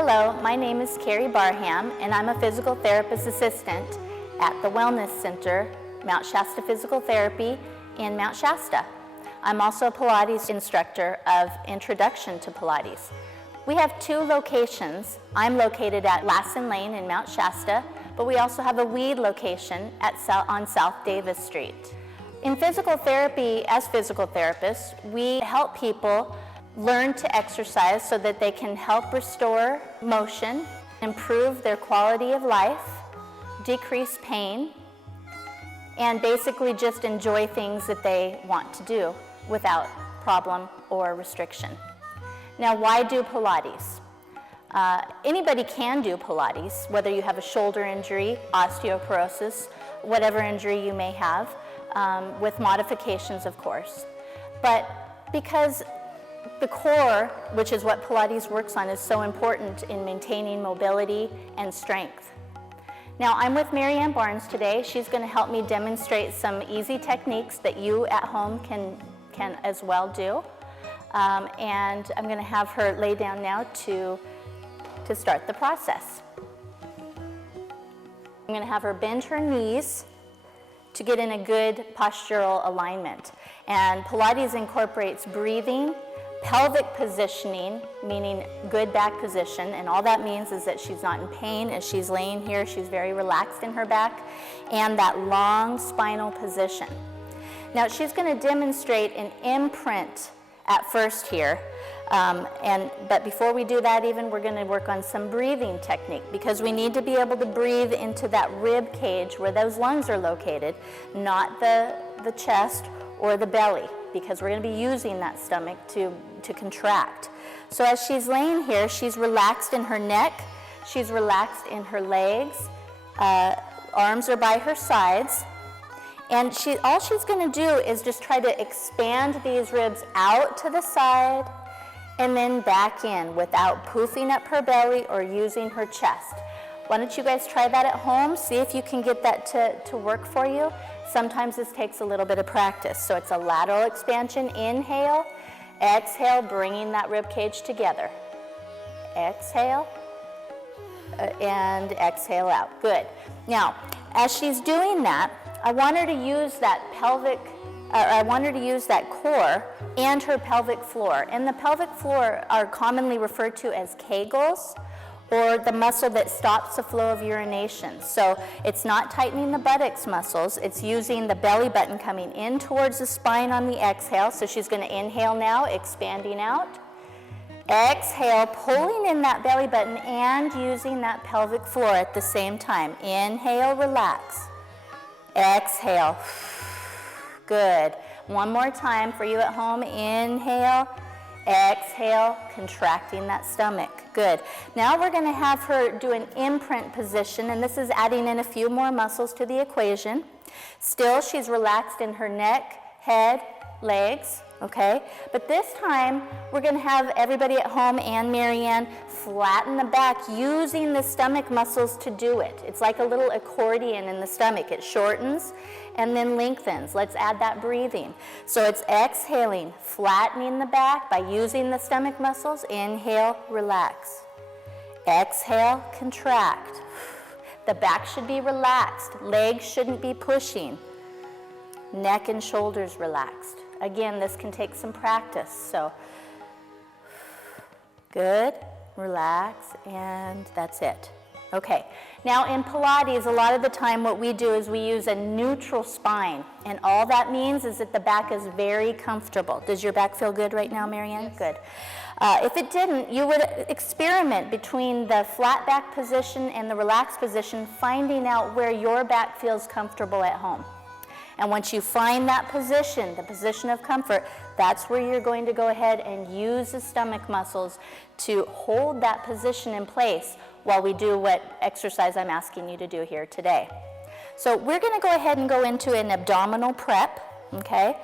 Hello, my name is Karee Barham, and I'm a physical therapist assistant at the Wellness Center, Mount Shasta Physical Therapy in Mount Shasta. I'm also a Pilates instructor of Introduction to Pilates. We have two locations. I'm located at Lassen Lane in Mount Shasta, but we also have a Weed location on South Davis Street. In physical therapy, as physical therapists, we help people learn to exercise so that they can help restore motion, improve their quality of life, decrease pain, and basically just enjoy things that they want to do without problem or restriction. Now, why do Pilates? Anybody can do Pilates, whether you have a shoulder injury, osteoporosis, whatever injury you may have, with modifications, of course. But because the core, which is what Pilates works on, is so important in maintaining mobility and strength. Now, I'm with Marianne Barnes today. She's going to help me demonstrate some easy techniques that you at home can as well do. And I'm going to have her lay down now to start the process. I'm going to have her bend her knees to get in a good postural alignment. And Pilates incorporates breathing, pelvic positioning, meaning good back position, and all that means is that she's not in pain as she's laying here. She's very relaxed in her back, and that long spinal position. Now, she's going to demonstrate an imprint at first here, but before we do that even, we're going to work on some breathing technique, because we need to be able to breathe into that rib cage where those lungs are located, not the chest or the belly, because we're going to be using that stomach to contract. So as she's laying here, she's relaxed in her neck, she's relaxed in her legs, arms are by her sides, and all she's going to do is just try to expand these ribs out to the side and then back in without poofing up her belly or using her chest. Why don't you guys try that at home? See if you can get that to work for you. Sometimes this takes a little bit of practice. So it's a lateral expansion, inhale, exhale, bringing that rib cage together. Exhale, and exhale out. Good. Now, as she's doing that, I want her to use that core and her pelvic floor. And the pelvic floor are commonly referred to as kegels, or the muscle that stops the flow of urination. So it's not tightening the buttocks muscles, it's using the belly button coming in towards the spine on the exhale. So she's going to inhale now, expanding out. Exhale, pulling in that belly button and using that pelvic floor at the same time. Inhale, relax. Exhale. Good. One more time for you at home. Inhale. Exhale, contracting that stomach. Good. Now we're going to have her do an imprint position, and this is adding in a few more muscles to the equation. Still, she's relaxed in her neck, head, legs, okay? But this time, we're going to have everybody at home and Marianne flatten the back using the stomach muscles to do it. It's like a little accordion in the stomach. It shortens and then lengthens. Let's add that breathing. So it's exhaling, flattening the back by using the stomach muscles. Inhale, relax. Exhale, contract. The back should be relaxed. Legs shouldn't be pushing. Neck and shoulders relaxed. Again, this can take some practice. So good, relax, and that's it. Okay, now in Pilates, a lot of the time what we do is we use a neutral spine, and all that means is that the back is very comfortable. Does your back feel good right now, Marianne? Yes. Good. If it didn't, you would experiment between the flat back position and the relaxed position, finding out where your back feels comfortable at home. And once you find that position, the position of comfort, that's where you're going to go ahead and use the stomach muscles to hold that position in place while we do what exercise I'm asking you to do here today. So we're going to go ahead and go into an abdominal prep, okay?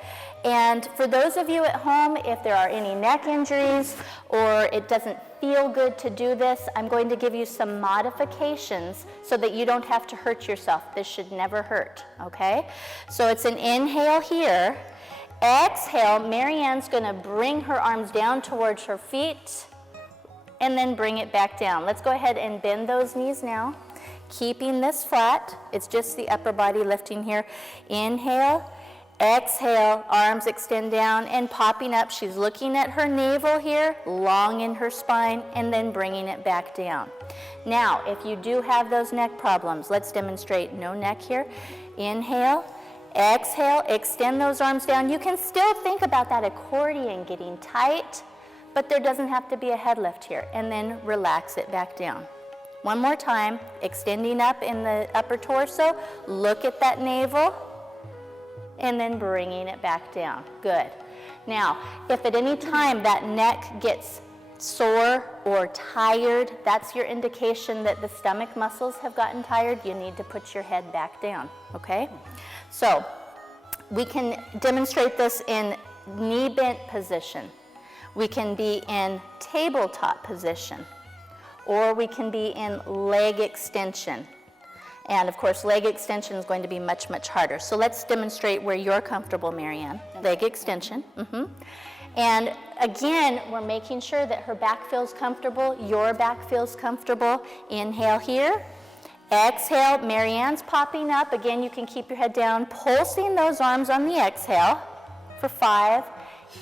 And for those of you at home, if there are any neck injuries or it doesn't feel good to do this, I'm going to give you some modifications so that you don't have to hurt yourself. This should never hurt, okay? So it's an inhale here. Exhale, Marianne's going to bring her arms down towards her feet, and then bring it back down. Let's go ahead and bend those knees now, keeping this flat. It's just the upper body lifting here. Inhale, exhale, arms extend down and popping up. She's looking at her navel here, long in her spine, and then bringing it back down. Now, if you do have those neck problems, let's demonstrate no neck here. Inhale, exhale, extend those arms down. You can still think about that accordion getting tight, but there doesn't have to be a head lift here. And then relax it back down. One more time, extending up in the upper torso, look at that navel, and then bringing it back down. Good. Now, if at any time that neck gets sore or tired, that's your indication that the stomach muscles have gotten tired. You need to put your head back down, okay? So, we can demonstrate this in knee bent position. We can be in tabletop position, or we can be in leg extension. And of course, leg extension is going to be much, much harder. So let's demonstrate where you're comfortable, Marianne. Leg extension. And again, we're making sure that her back feels comfortable, your back feels comfortable. Inhale here. Exhale, Marianne's popping up. Again, you can keep your head down, pulsing those arms on the exhale for 5.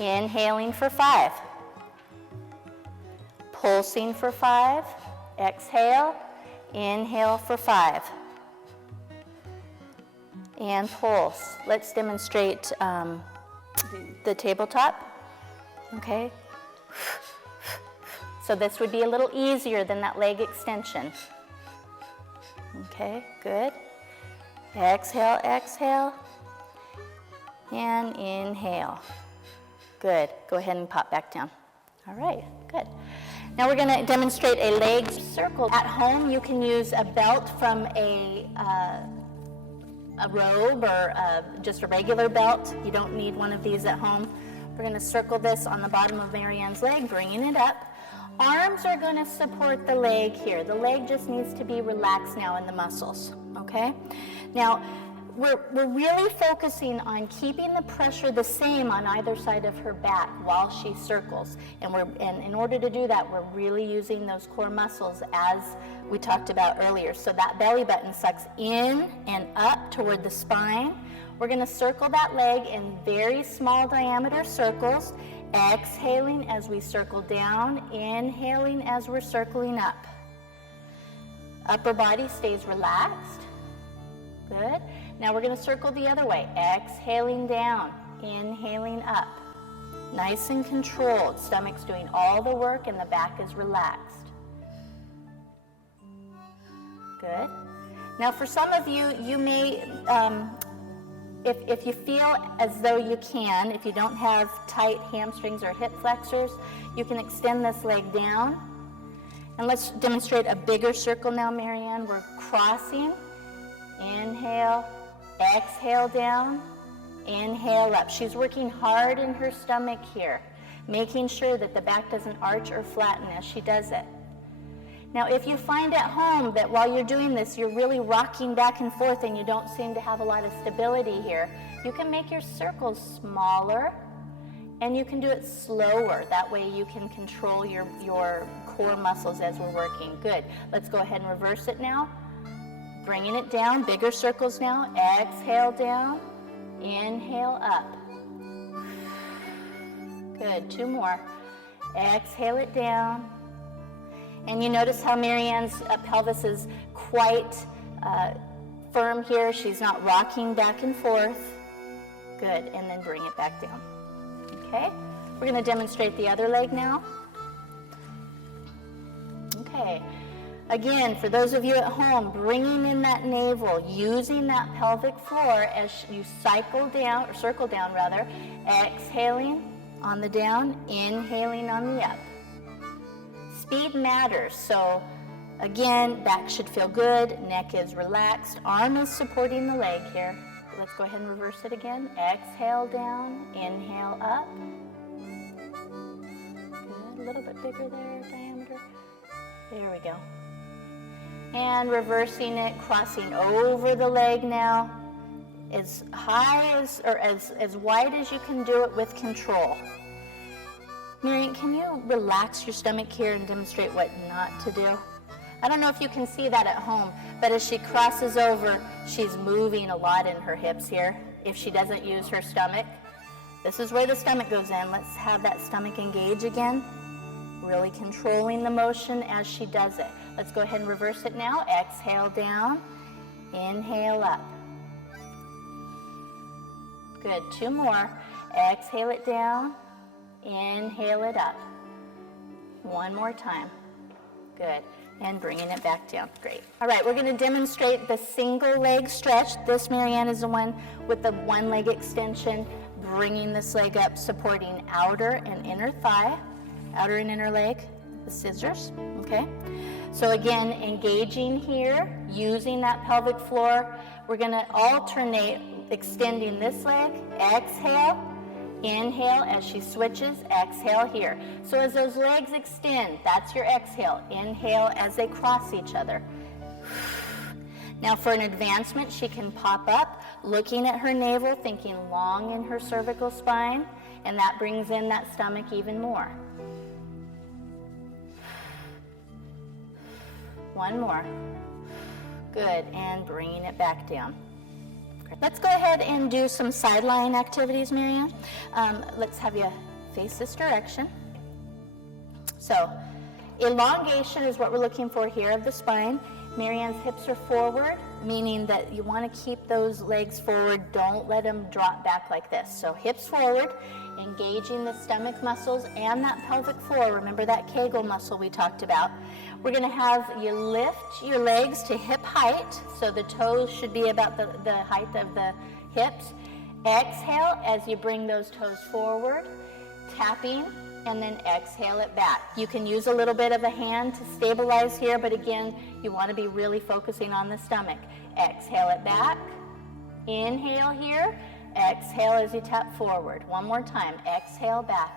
Inhaling for 5. Pulsing for 5. Exhale. Inhale for 5. And pulse. Let's demonstrate the tabletop. Okay. So this would be a little easier than that leg extension. Okay, good. Exhale, exhale. And inhale. Good. Go ahead and pop back down. All right, good. Now we're going to demonstrate a leg circle. At home, you can use a belt from a robe or just a regular belt. You don't need one of these at home. We're going to circle this on the bottom of Marianne's leg, bringing it up. Arms are going to support the leg here. The leg just needs to be relaxed now in the muscles, okay? Now, we're really focusing on keeping the pressure the same on either side of her back while she circles. And in order to do that, we're really using those core muscles as we talked about earlier. So that belly button sucks in and up toward the spine. We're going to circle that leg in very small diameter circles, exhaling as we circle down, inhaling as we're circling up. Upper body stays relaxed. Good. Now we're going to circle the other way, exhaling down, inhaling up. Nice and controlled. Stomach's doing all the work and the back is relaxed. Good. Now for some of you, you may, if you feel as though you can, if you don't have tight hamstrings or hip flexors, you can extend this leg down. And let's demonstrate a bigger circle now, Marianne. We're crossing. Inhale, exhale down, inhale up. She's working hard in her stomach here, making sure that the back doesn't arch or flatten as she does it. Now, if you find at home that while you're doing this, you're really rocking back and forth and you don't seem to have a lot of stability here, you can make your circles smaller and you can do it slower. That way you can control your core muscles as we're working. Good. Let's go ahead and reverse it now. Bringing it down, bigger circles now. Exhale down, inhale up. Good, 2 more. Exhale it down. And you notice how Marianne's pelvis is quite firm here. She's not rocking back and forth. Good, and then bring it back down. Okay, we're going to demonstrate the other leg now. Okay. Again, for those of you at home, bringing in that navel, using that pelvic floor as you cycle down, or circle down rather, exhaling on the down, inhaling on the up. Speed matters, so again, back should feel good, neck is relaxed, arm is supporting the leg here. Let's go ahead and reverse it again. Exhale down, inhale up. Good, a little bit bigger there, diameter. There we go. And reversing it, crossing over the leg now, as high as, or as wide as you can do it with control. Marian, can you relax your stomach here and demonstrate what not to do? I don't know if you can see that at home, but as she crosses over, she's moving a lot in her hips here. If she doesn't use her stomach, this is where the stomach goes in. Let's have that stomach engage again. Really controlling the motion as she does it. Let's go ahead and reverse it now. Exhale down, inhale up. Good, 2 more. Exhale it down, inhale it up. 1 more time. Good, and bringing it back down. Great. All right, we're gonna demonstrate the single leg stretch. This, Marianne, is the one with the 1 leg extension, bringing this leg up, supporting outer and inner thigh, outer and inner leg, the scissors, okay? So again, engaging here, using that pelvic floor. We're gonna alternate extending this leg, exhale, inhale as she switches, exhale here. So as those legs extend, that's your exhale. Inhale as they cross each other. Now for an advancement, she can pop up, looking at her navel, thinking long in her cervical spine, and that brings in that stomach even more. 1 more. Good, and bringing it back down. Let's go ahead and do some sideline activities, Marianne. Let's have you face this direction. So, elongation is what we're looking for here of the spine. Marianne's hips are forward, meaning that you want to keep those legs forward. Don't let them drop back like this. So hips forward, engaging the stomach muscles and that pelvic floor. Remember that Kegel muscle we talked about. We're going to have you lift your legs to hip height, so the toes should be about the height of the hips. Exhale as you bring those toes forward, tapping, and then exhale it back. You can use a little bit of a hand to stabilize here, but again, you want to be really focusing on the stomach. Exhale it back, inhale here, exhale as you tap forward. 1 more time, exhale back.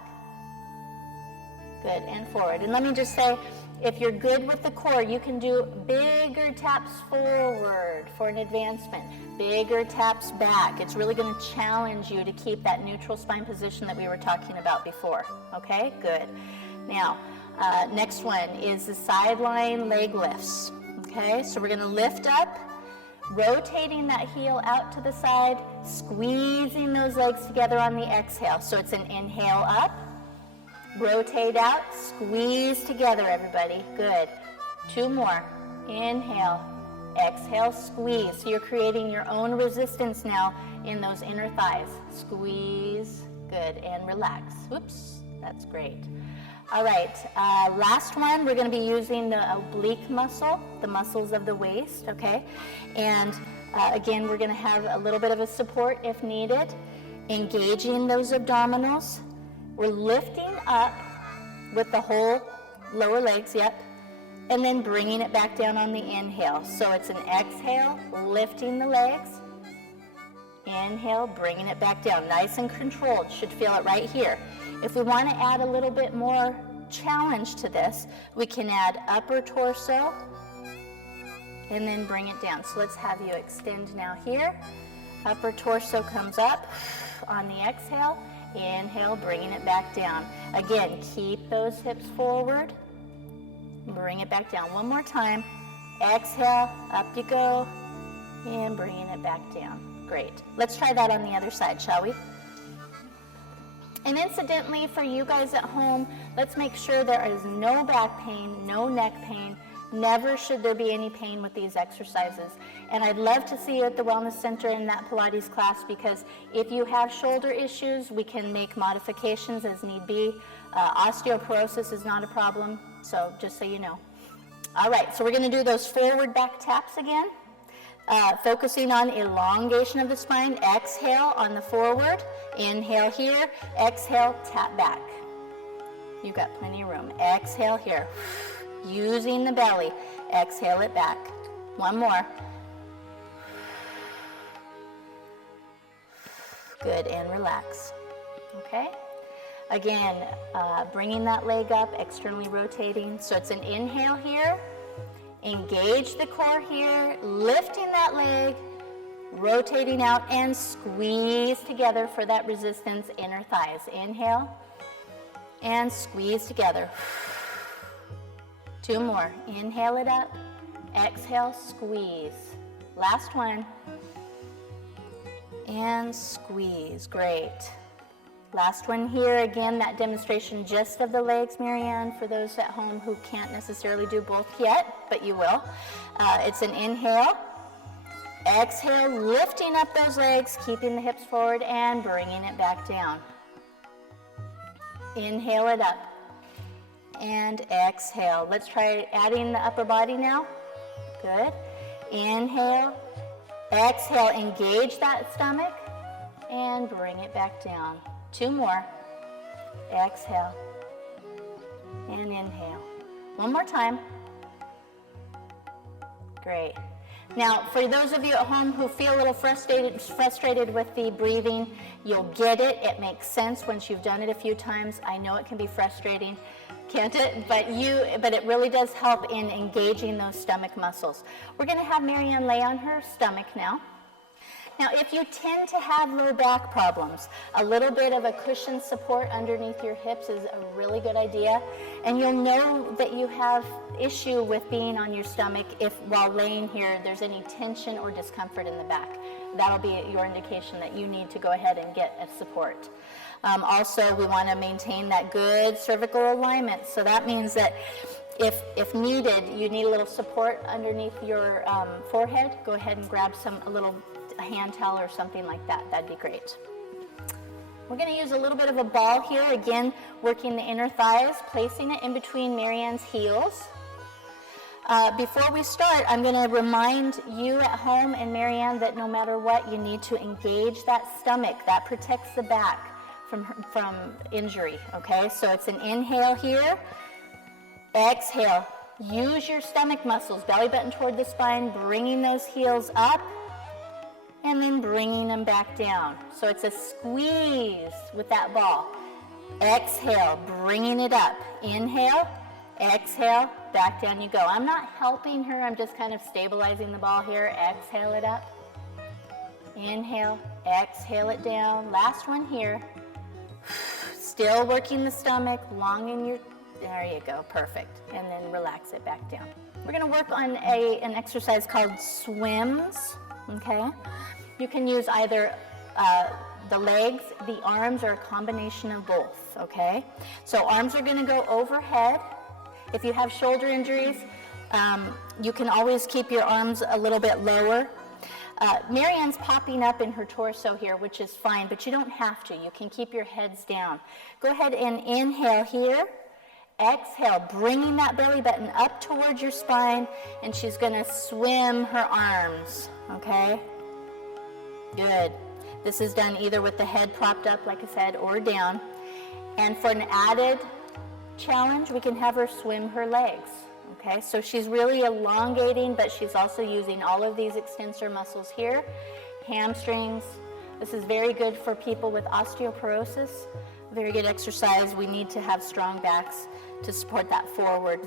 Good, and forward. And let me just say, if you're good with the core, you can do bigger taps forward for an advancement, bigger taps back. It's really going to challenge you to keep that neutral spine position that we were talking about before. Okay, good. Now, next one is the sideline leg lifts. Okay, so we're going to lift up, rotating that heel out to the side, squeezing those legs together on the exhale. So it's an inhale up, rotate out, squeeze together, everybody. Good. 2 more. Inhale, exhale, squeeze. So you're creating your own resistance now in those inner thighs. Squeeze. Good. And relax. Oops. That's great. All right. Last one, we're going to be using the oblique muscle, the muscles of the waist, okay? And again, we're going to have a little bit of a support if needed. Engaging those abdominals. We're lifting up with the whole lower legs, yep, and then bringing it back down on the inhale. So it's an exhale, lifting the legs, inhale, bringing it back down. Nice and controlled, should feel it right here. If we want to add a little bit more challenge to this, we can add upper torso and then bring it down. So let's have you extend now here. Upper torso comes up on the exhale. Inhale, bringing it back down. Again, keep those hips forward. Bring it back down. 1 more time. Exhale, up you go, and bringing it back down. Great. Let's try that on the other side, shall we? And incidentally, for you guys at home, let's make sure there is no back pain, no neck pain. Never should there be any pain with these exercises. And I'd love to see you at the Wellness Center in that Pilates class, because if you have shoulder issues, we can make modifications as need be. Osteoporosis is not a problem, so just so you know. All right, so we're going to do those forward back taps again, focusing on elongation of the spine. Exhale on the forward, inhale here, exhale, tap back. You've got plenty of room. Exhale here. Using the belly. Exhale it back. 1 more. Good, and relax. Okay? Again, bringing that leg up, externally rotating. So it's an inhale here. Engage the core here. Lifting that leg. Rotating out and squeeze together for that resistance, inner thighs. Inhale. and squeeze together. 2 more. Inhale it up. Exhale, squeeze. Last one. And squeeze. Great. Last one here. Again, that demonstration just of the legs, Marianne, for those at home who can't necessarily do both yet, but you will. It's an inhale. Exhale, lifting up those legs, keeping the hips forward and bringing it back down. Inhale it up. And exhale. Let's try adding the upper body now. Good. Inhale. Exhale, engage that stomach and bring it back down. 2 more. Exhale and inhale. One more time. Great. Now, for those of you at home who feel a little frustrated with the breathing, you'll get it. It makes sense once you've done it a few times. I know it can be frustrating, can't it? But it really does help in engaging those stomach muscles. We're going to have Marianne lay on her stomach now. Now, if you tend to have low back problems, a little bit of a cushion support underneath your hips is a really good idea. And you'll know that you have issue with being on your stomach if while laying here there's any tension or discomfort in the back. That'll be your indication that you need to go ahead and get a support. Also, we want to maintain that good cervical alignment. So that means that if needed, you need a little support underneath your forehead, go ahead and grab a little hand towel or something like that. That'd be great. We're going to use a little bit of a ball here, again, working the inner thighs, placing it in between Marianne's heels. Before we start, I'm going to remind you at home and Marianne that no matter what, you need to engage that stomach. That protects the back from injury, okay? So it's an inhale here. Exhale. Use your stomach muscles, belly button toward the spine, bringing those heels up, and then bringing them back down. So it's a squeeze with that ball. Exhale, bringing it up. Inhale, exhale, back down you go. I'm not helping her, I'm just kind of stabilizing the ball here. Exhale it up. Inhale, exhale it down. Last one here. Still working the stomach, long in your, there you go, perfect. And then relax it back down. We're gonna work on an exercise called swims, okay? You can use either the legs, the arms, or a combination of both, okay? So arms are gonna go overhead. If you have shoulder injuries, you can always keep your arms a little bit lower. Marianne's popping up in her torso here, which is fine, but you don't have to. You can keep your heads down. Go ahead and inhale here. Exhale, bringing that belly button up towards your spine, and she's gonna swim her arms, okay? Good. This is done either with the head propped up, like I said, or down. And for an added challenge, we can have her swim her legs. Okay, so she's really elongating, but she's also using all of these extensor muscles here. Hamstrings. This is very good for people with osteoporosis. Very good exercise. We need to have strong backs to support that forward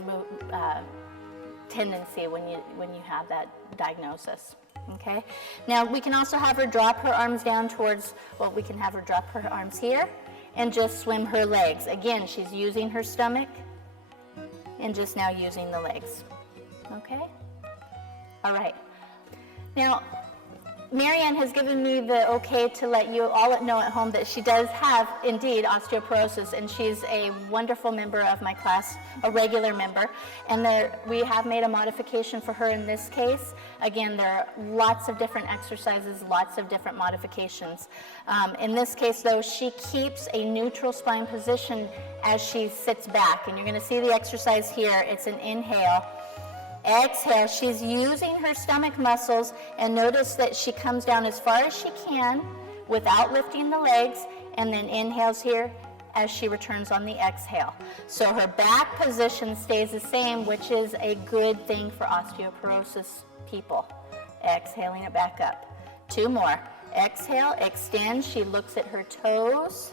tendency when you have that diagnosis. Okay, now we can also have her drop her arms down towards, well, we can have her drop her arms here and just swim her legs. Again, she's using her stomach and just now using the legs. Okay? All right. Now, Marianne has given me the okay to let you all know at home that she does have, indeed, osteoporosis, and she's a wonderful member of my class, a regular member, and we have made a modification for her in this case. Again, there are lots of different exercises, lots of different modifications. In this case, though, she keeps a neutral spine position as she sits back, and you're going to see the exercise here. It's an inhale. Exhale, she's using her stomach muscles, and notice that she comes down as far as she can without lifting the legs, and then inhales here as she returns on the exhale. So her back position stays the same, which is a good thing for osteoporosis people. Exhaling it back up. 2 more. Exhale, extend, she looks at her toes,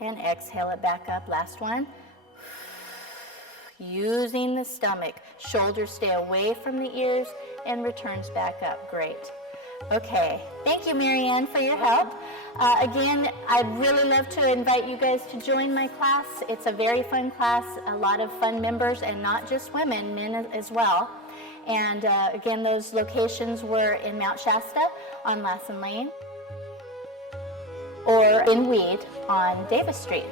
and exhale it back up. Last one. Using the stomach, shoulders stay away from the ears and returns back up. Great. Okay, thank you, Marianne, for your help. Again, I'd really love to invite you guys to join my class. It's a very fun class, a lot of fun members, and not just women, men as well. And again, those locations were in Mount Shasta on Lassen Lane or in Weed on Davis Street.